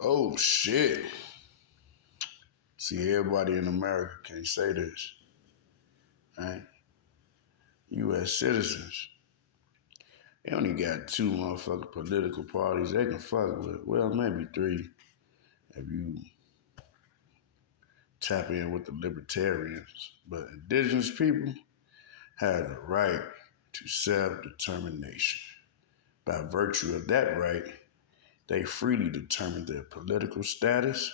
Oh shit. See, everybody in America can't say this, right? U.S. citizens, they only got two motherfucking political parties they can fuck with. Well, maybe three if you tap in with the libertarians. But indigenous people have the right to self-determination. By virtue of that right, they freely determine their political status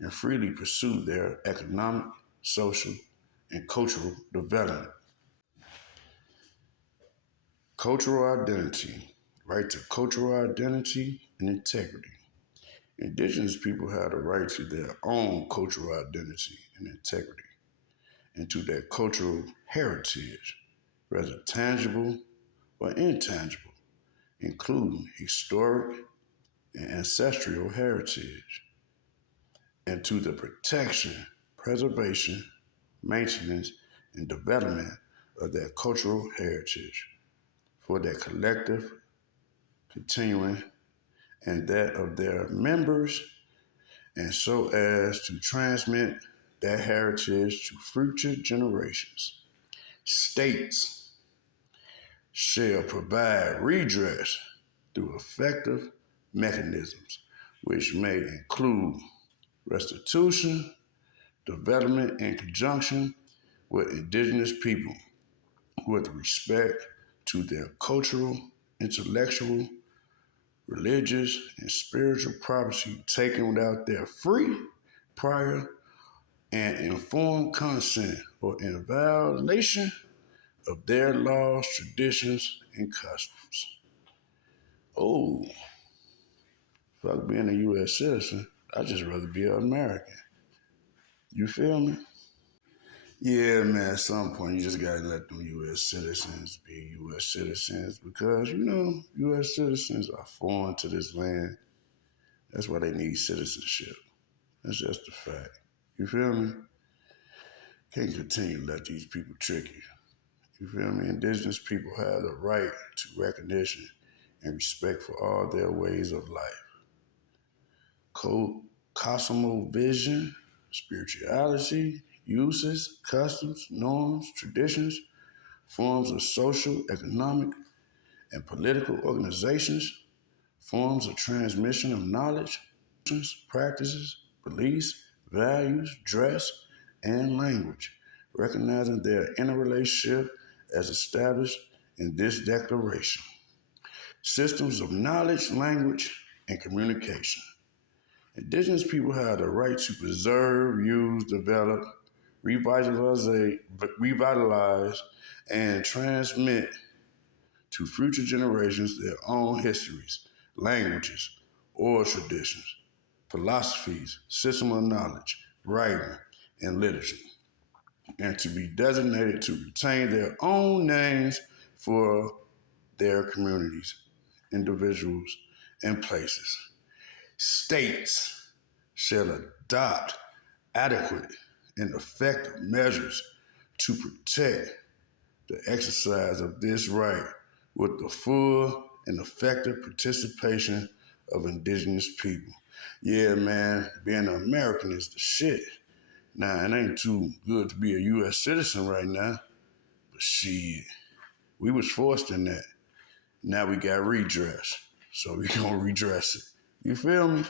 and freely pursue their economic, social, and cultural development. Cultural identity, right to cultural identity and integrity. Indigenous people have the right to their own cultural identity and integrity and to their cultural heritage, whether tangible or intangible, including historic and ancestral heritage, and to the protection, preservation, maintenance, and development of their cultural heritage for their collective, continuing, and that of their members, and so as to transmit that heritage to future generations. States shall provide redress through effective mechanisms, which may include restitution, development in conjunction with indigenous people, with respect to their cultural, intellectual, religious, and spiritual property taken without their free, prior, and informed consent or in violation of their laws, traditions, and customs. Oh, fuck being a U.S. citizen. I'd just rather be an American. You feel me? Yeah, man, at some point you just gotta let them U.S. citizens be U.S. citizens because, U.S. citizens are foreign to this land. That's why they need citizenship. That's just a fact. You feel me? Can't continue to let these people trick you. You feel me? Indigenous people have the right to recognition and respect for all their ways of life. Cosmovision, spirituality, uses, customs, norms, traditions, forms of social, economic, and political organizations, forms of transmission of knowledge, practices, beliefs, values, dress, and language, recognizing their interrelationship as established in this declaration. Systems of knowledge, language, and communication. Indigenous people have the right to preserve, use, develop, revitalize, and transmit to future generations their own histories, languages, oral traditions, philosophies, system of knowledge, writing, and literature, and to be designated to retain their own names for their communities, individuals, and places. States shall adopt adequate and effective measures to protect the exercise of this right with the full and effective participation of indigenous people. Yeah, man, being an American is the shit. Now, it ain't too good to be a U.S. citizen right now, but shit, we was forced in that. Now we got redress, so we gonna redress it. You feel me?